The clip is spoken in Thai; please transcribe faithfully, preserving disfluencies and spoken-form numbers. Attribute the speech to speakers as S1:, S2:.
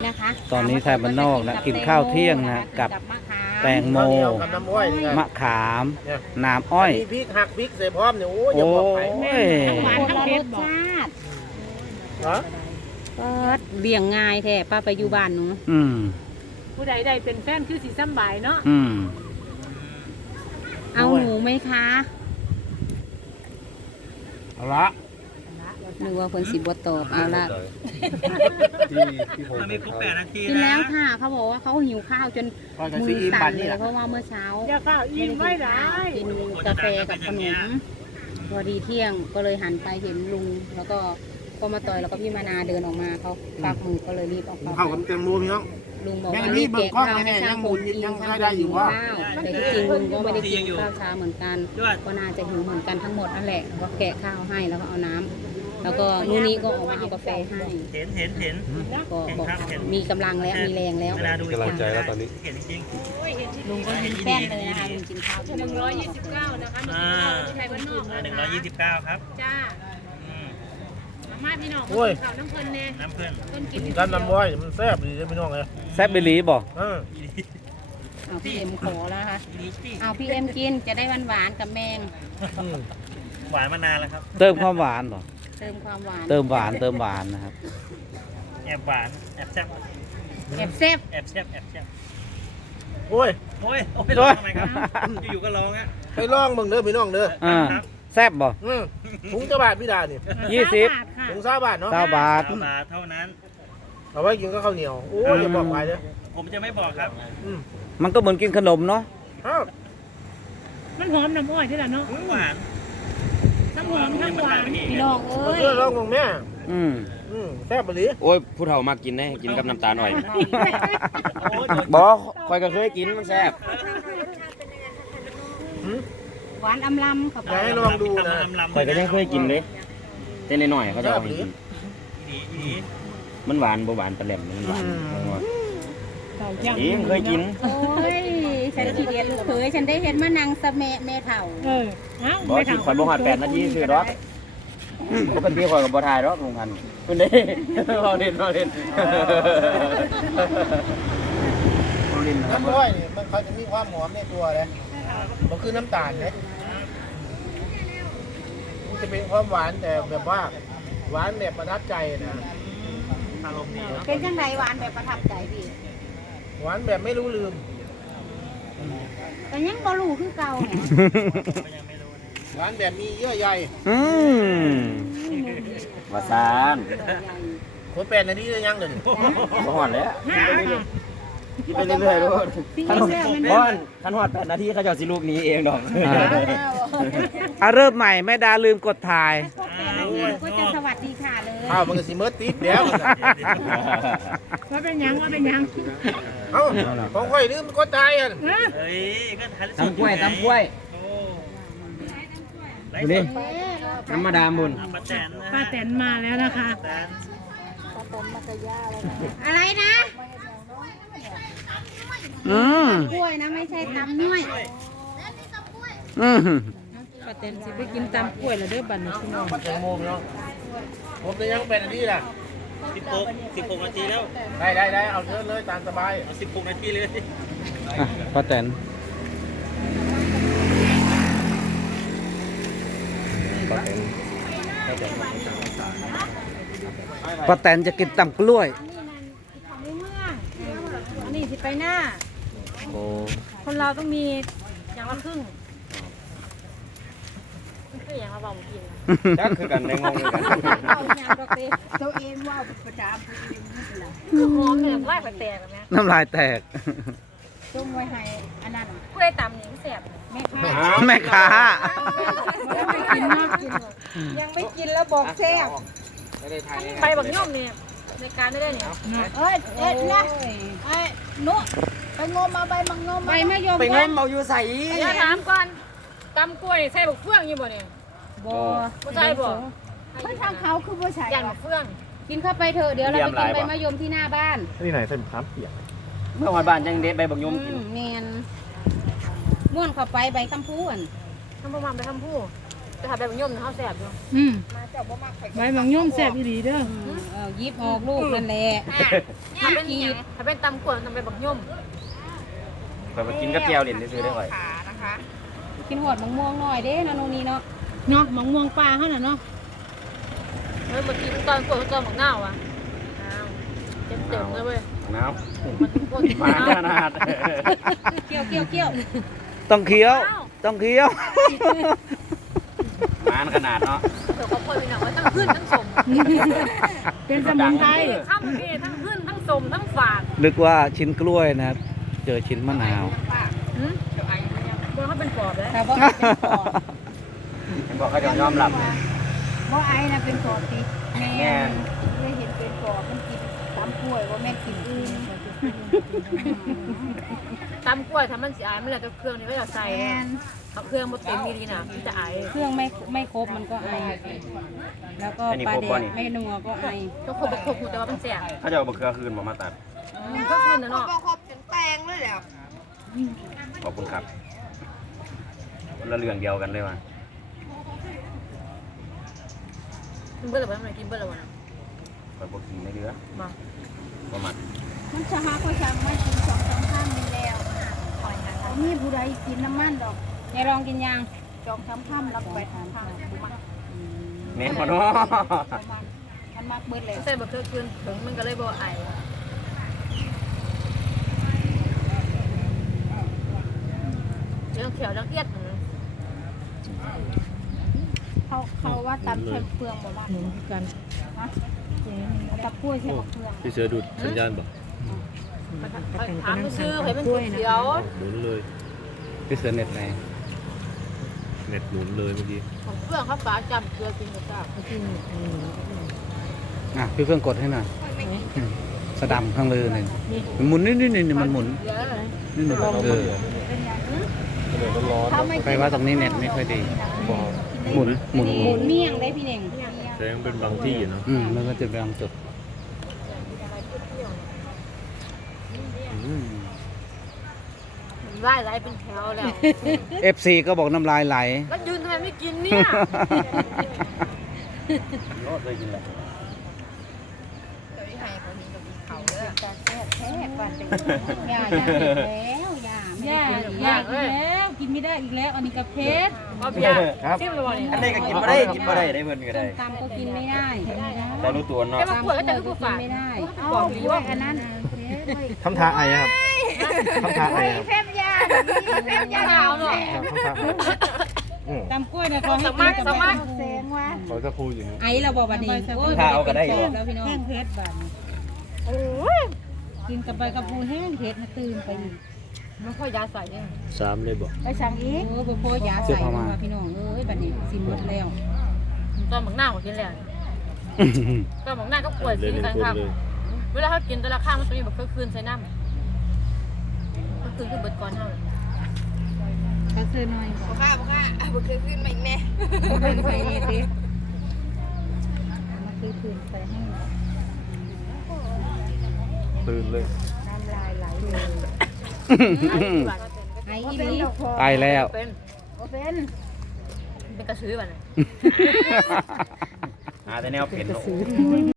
S1: นะคะ
S2: ตอนนี้ไทยบ้านนอกนะกินข้าวเที่ยงนะกับแตงโม
S3: กับน้ำอ้อยนี่ไง
S2: มะขามน้ำอ้อย
S3: มีพริกหักพริกใส่พร้อมเนี่ยโอ้ยอย่า
S2: โอ้
S3: บอกไป
S2: ย
S1: คนละรสชาติ
S3: ฮะ
S1: เปิดเลี้ยงง่ายแท้ป้าไปอยู่บ้านหนู
S2: อืม
S4: ผู้ใดใดเป็นแฟนคือสีซ้ำบายเนาะ
S2: อืม
S1: เอาหนูไหมคะ
S3: เอาละ
S1: หรือว่าคนสิบวตอบเอาละ
S5: มันมีครบแปดนาที
S1: กิน
S5: นะ
S1: แล้วค่ะเขาบอกว่าเขาหิวข้าวจน
S3: ก็จะ
S1: มื
S3: ซี
S1: อ
S3: อิ๊ม
S1: สั่
S3: บั
S1: น
S3: น
S1: เล
S3: นี่
S1: ย
S3: แหละ
S1: เพราะว่าเมื่อเช้า
S4: อย่าข้าวอิ่มไม่ได้
S1: กินกาแฟกับขนมพอดีเที่ยงก็เลยหันไปเห็นลุง แล้วก็ก็มาต่อยแล้วก็พี่มานาเดินออกมาเขาฝากมือก็เลยรีบออก
S3: เข้ากับแตงโมพี่น้อง
S1: ลุงบอก
S3: แม่
S1: ว่า
S3: นี่
S1: รีบ
S3: เบิก
S1: แกะ
S3: กล้อง
S1: ข้าวให้
S3: แน่ๆ
S1: ช่าง
S3: ยัง
S1: ค
S3: หมุ
S1: น
S3: น
S1: กิน
S3: ยัง
S1: ช่าง
S3: ได้
S1: คน
S3: อยู่
S1: กิน
S3: วะ
S1: ข้าวแต่ที่จริงลุงก็ไม่ได้กินข้าวเช้าเหมือนกัน
S5: ยอด
S1: ก็น่าจะหิวเหมือนกันทั้งหมดนั่นแหละก็แกะข้าวให้แล้วก็เอาน้ำแล้วก็นู่นนี่ก็ออกมาเอากาแฟให้
S5: เห็นเห็นเห็น
S1: ก็บอกมีกำลังแล้วมีแรงแล้ว
S5: เวลาดูกำลังใจแล้วตอนนี้เห็นจริง
S1: ลุงก็เห็นแป้นเลยนะคะลุงกินข้าว
S4: หนึ่งร้อยยี่สิบเก้านะคะมา
S5: อ่า
S4: กินข้าวที่ไทยบ้านนอกนะ
S5: หนึ่งร้
S4: คะ
S5: อยยี่สิบเก้าครับ
S4: จ้า
S5: อืม
S4: มาม่าพี่น้อง
S3: โอ้ย
S4: ข้าวน้ำเพลินแน่
S5: น้ำเพื่อน
S4: เพิ่นกิน
S3: กินกันน้ำอ้อยมันแซ่บดีเลยพี่น้องเลย
S2: แซบเบลีบอก
S3: เออ
S1: เอาพี่เอ็มขอแล้วค่ะ
S5: นี่สิ
S1: เอาพี่เอ็มกินจะได้หวานหวานๆกับแมง
S3: อืม
S5: หวานมานานแล้วครับ
S2: เติมความหวานเหรอ
S1: เติมความหวาน
S2: เติมหวานเติมหวานนะครับ
S5: แอบหวานแอบแซ่บ
S1: แอบแซ่บ
S5: แอบแซ่บแอบแซ่บ
S3: โอ้ย
S5: โอ้ยโอ้ยร้องทำไมครับอยู่ๆก็ร้องอ่ะ
S3: ไปลองมึงเด้อพี่น้องเด้อ
S2: อ่าแซบบ่
S3: อืมถุงจะบาทพี่ดานี่
S2: ยี่สิบ
S4: าทค่ะ
S3: ถุงซาบาทเนาะ
S2: เก้าบาท
S5: เก้าบาทเท่านั้น
S3: เอาไว้กินก็ข้าวเหนียวโอ้ยอย่าบอกไปเด้อ
S5: ผมจะไม่บอกครับ
S3: อืม
S2: มันก็เหมือนกินขนมเนาะ
S3: อ้าว
S4: มันหอมน้ำอ้อยที่ละเนาะ
S5: หวาน
S4: ทั้งหอมทั้งหวาน
S1: พี่น้องเอ้
S3: มาย เชื่อลองมึงแม่
S2: อืม
S3: อืมแซ่บไปดิ
S6: โอ้ยผู้เฒ่ามากินได้กินกับน้ำตาลอ่อย
S5: โอ้ย
S6: บอกคอยก็เคยกินมันแซ่บ
S3: หืม
S1: หวานอำลำเข้าไป
S3: อยากให้ลองดูนะ
S6: คอยก็ยังเคยกินเลยแต่นหน่อยๆเขาจะเอาให้กิน
S5: ดีดี
S6: มันหวานบ่หวานปลาแหลมมันหวาน
S3: อืม
S6: ผมว่าจริงเคยกิน
S1: โอ้ยฉันขี้เดียดลูกเขยฉันได้เห็นมานางสะเมะเมเถ่า
S4: เออเอ้า
S6: บอกกินคอยบ่หอดแปดนาทีคือดอกปกติคอยกับบ่ทายดอกลงพันคุณเด้เราเล่นเราเล่นเราเล่นนะครับ
S3: น้ำอ้อยนี่มันเขาจะมีความหอมในตัวเลยมันคือน้ำตาลเนี่ยมันจะเป็นความหวานแต่แบบว่าหวานแบบประทับใจนะ
S5: อารมณ์ดีเนาะ
S1: เป็นจังไดหวานแบบประทับใจดี
S3: หวานแบบไม่รู้ลืม
S1: แต่ยังบ่รู้คือเก่าแหม
S5: ก็ยังไม่รู้นะ
S3: หวานแบบมีเยื่อใย
S2: อืม
S6: ว่าซาน
S3: คนแปดนาทีเลยยังเดี๋ยวนี้
S6: บ่หอดแล้ว
S4: ห้าค่ะ
S6: กินไปเรื่อยๆทุกคน
S4: พี่
S6: คัน
S4: แซ่บมัน
S6: บ่อนคันหอดแปดนาทีเขาจะเอาสิลูกหนี้เองดอก
S2: อ่ะเริ่มใหม่แม่ดาลืมกดถ่าย
S1: ก็จะสวัสดีค่ะเลย
S3: อ้าวมันก็สิเมิร์ดติดแล้ว
S4: ว่าเป็นหยังว่าเป็นหยัง
S3: เอ้าของข่อยลืมก็ตายอ่ะ
S4: เอ้อ
S5: เฮ้ยก็ทัน
S6: ตำกล้วยตำกล้วย
S5: โอ้ไ
S6: ดูดิน้ำมาดามบุญ
S5: ป้าแตนนะ
S4: ป้าแตนมาแล้วนะคะ
S5: แตน
S1: อะไรนะ
S2: อืม
S1: กล้วยนะไม่ใช่ตำน้อย
S2: อืม
S4: ป้าแตนสิไปกินตำกล้วยแล้วเด้อบัดนี้พี่น้อง
S3: แตงโมพี่น้องผมจะยังแปดนาทีล่ะ
S5: สิบหกสิบหกนาทีแล้ว
S3: ได้ได้ได้เอาเชิญเลยตามสบาย
S5: เอาสิบหกนาทีเลย
S2: อ่ะป้าแตนป้าแตนจะกินตำกล้วย
S4: อันนี้สิไปหน้า
S2: โอ้
S4: คนเราต้องมีอย่างละครึ่งมันคืออย่างละเบากิน
S6: จักคือกันในงงกัน
S1: ตัวเองว่าประจำ
S4: คือหอมเนี่ยไล่ไปแตกกันนะ
S2: น้ำลายแตก
S1: ต้มไว้ให้อันนั้น
S4: ผู้ใดตำนี่แซ่บ
S1: แม่ค้า
S2: แม่ค้า
S1: ยังไม่กินมากกินยังไม่กินแล้วบอกแซ่บ
S4: ใบบักย่อมเนี่ยในการได้ได้เนี่ย
S1: เอ้ยเอ็ดนะไอ้นุไปงมมาใบมังงมใบมะยม
S6: ไปงมเอาอยู่ใส่
S4: เดี๋ยวถามก่อนตำกล้วยใส่บักเฟืองอยู่บ่เนี่ย
S1: บ่
S4: บ่ใส่บ่
S1: เฮ้ยทางเขาคือบ่ใช่
S4: ยันบักเฟือง
S1: กินเข้าไปเถอะเดี๋ยวเราไปกินใบมะยมที่หน้าบ้าน
S3: ที่ไหนเส้นค้ำเปียก
S6: เมื่อวันบ้านจังเด็ดใบบักยมกิน
S1: อืมแมนม่วนเข้าไปใบคำพูน
S4: ทำประมาณไปทำผู้จะทำแบบย่อมเขาแสบอยู่
S7: อืมใบหมังย่อมแซ่บอีหลีเด้อ
S1: อืมเอายิบออกลูกนั่นแหละ
S4: ถ้าเป็นถ้าเป็นตำกล้วยต้องเป็นบักย่อม
S6: ไปมากินกับแก้วเด่นซื้อได้ค่อย
S1: กินหอดมะม่วงหน่อยเด้นะโนนี่เนาะ
S7: เนาะหมังม่วงปลาเฮาน่ะเนาะ
S4: เฮ้ยเมื่อกี้ตอนกล้วยตอนบักหน้าว่ะอ้าวเจ็บเต็มเลยเว้ย
S6: น้
S4: มันกล้วย
S6: ำมาขนาด
S1: เกี่ยวเกี่ยวเกี่ยว
S2: ต้องเคี้ยว ต้องเคี้ยว
S6: มานขนาดเนาะ
S4: เดี๋ยวเขาพูดไปหน่อยว่าทั้งขึ้นทั้งสม
S7: เป็นสมุนไพร
S4: ข้ามเอทั้งขึ้นทั้งสมทั้งฝาด
S2: นึกว่าชิ้นกล้วยนะ เจอชิ้นมะนาว
S4: หืมเดี๋ยวเขาเป็นปอบแล้ว
S1: แต่ว่าเป็นปอด
S6: เห็นบอกเขาจะยอมรับนะ
S1: ว่าไอ้นะเป็นปอดสิแม่
S6: แม่
S1: เลยเห็นเป็นปอดมันกินตามกล้วยว่าแม่กินอื่น
S4: ตำกล้วยทำมันสีอายไม่เลยแต่เครื่องนี้ก็จะใส่
S1: แม่น
S4: เอาเครื่องมาเต็มดีๆนะมันจะอาย
S1: เครื่องไม่ไม่ครบมันก็ไอแล้วก็ปลาแดกไม่นัวก็ไอ
S4: ก็ครบครบแต่ว่ามันแสบ
S6: เขาจะเอาบะเขือคืนมามาตัด
S4: ก็คืนนะเนาะ
S6: ขอบคุณครับคนละเรื่องเดียวกันเลยว่ะ
S4: กินเบอร์ละวันไหนกินเบอร์ละวัน
S6: ไปบอกกินไม่เหลือ
S4: มา
S6: ประมาณ
S1: มันจะหาคนสั่งมากินสองสามข้ามนี่แล้วนี่ผู้ใดกินน้ำมันดอกยายลองกินยังสองสามข้ามรับไปทานข้าว
S6: แม่นบ่เนาะ
S1: มันมากเบิดเลย
S4: ใส่บะเขือคืนถึงมันก็เลยบ่ไอเรื่องเขียวเรื่องเอียด
S1: เขาเขาว่าตำใช้เปลืองบ่บ้าน
S7: กัน
S1: ตำกล้วยใช้เปลือง
S8: พี่เสือดูดสัญญาณป่ะ
S4: ถามชื่อให้มันเขียว
S8: หมุนเลย
S2: พี่เสือเน็ตไหน
S8: เน็ตหมุนเลยเมื่อกี้
S4: ของเพื่อนเขาป๋าจำเกลือกินกับข้าว
S2: อ่ะพี่เพิ่งกดให้หน่อยอืมสะดำข้างเลยหนึ่งมันหมุนนี่นี่นี่มันหมุน
S4: เยอะเลย
S2: นี่หมุนเออ
S1: เขาไม่
S2: ไปว่าตรงนี้เน็ตไม่ค่อยดี หมุนหมุนห
S1: ห
S2: มุ
S1: มุ
S2: น
S1: นเมี่ยงได้พี่เน่ง
S8: แสดงเป็นบางที่เนาะ
S2: อืมมันก็จะบางจุดอืม
S4: ไล่ไล่เป็นแถวแล้ว
S2: เอฟซีก็บอกน้ำลายไหล
S4: แล้วยืนทำไมไม่กินเนี่ย
S6: โลดเลยกินแหละ
S1: แซ่บแซ่บบ้านเป็นยาย่าแล้วยาไม่
S7: ย่า
S1: ได้กิน
S7: ย่าอีกแล้วกินไม่ได้อีกแล้วอันนี้กับเพชร
S4: เอาเบียร์ชิมเลยวันนี้
S6: อันนี้ก็กินบ่ได้กินบ่ได้ได้เพิ่นก็ได้
S1: ตำก็กินไม่ได้
S6: แต่รู้ตัวเนาะ
S4: แค่มากล้วยก็จะคือ
S1: กิ
S4: ฝาน ด
S1: ไม่ได้
S4: บอกดีว่า
S1: อันนั้น
S3: ทำท่าไอครับทำท่าไอครับ
S1: แซ่บยาแซ่บยา
S4: หนาวเนาะ
S3: ทำท่าไออืม
S7: ตำกล้วยเนี่ยขอให้
S4: สมัครสมัคร
S1: แสงว่า
S3: เขาจะพูดอย่างนี้
S1: ไอ้เราบอกวันนี้โอ้ย
S6: ถ้าเอาก็ได้อยู่
S1: แล้วพี่น้อง
S7: แห้งเพชรบาดนี้
S4: โอ้ย
S7: กินกับใบกระพูแห้งเพชรนะตื่นไปอีก
S4: ไม่ค่อยยาใส่เนี่ย
S8: สามเลยบอก
S1: ไปสั่งอีกโอ้บ่พอยาใส่มาพี่น้องเอ้ยบัดนี้สิหมดแล้ว
S4: ตอนหมักหน้าก็กินแล้วตอนหมักหน้าก็กล้วย
S8: เล
S4: สี
S8: ยหนึ่ง
S4: กัน
S8: คน
S4: ครับ
S8: เลย
S4: เวลาเขากินแต่ละข้างมันจะมีแบบเครื่องคืนใส่น้ำเครื่องคืนคือเบิดก่อนเท่านั้น
S7: ก็ซื้อหน่อย
S1: บ่ค่ะบ่ค่ะบ่เคยขึ้นมาอีกแน่
S7: เป็นใส่นี่สิมาคือคืนใส่ให้
S3: ตื่นเลย
S1: น้ำลายไหลเลย ไอ้อีนี่
S2: ไปแล้ว
S4: เป็น
S1: บ่เป็น
S4: เป็นกระสือแบบไหน
S6: หาแต่แนวเผ็ดเนาะ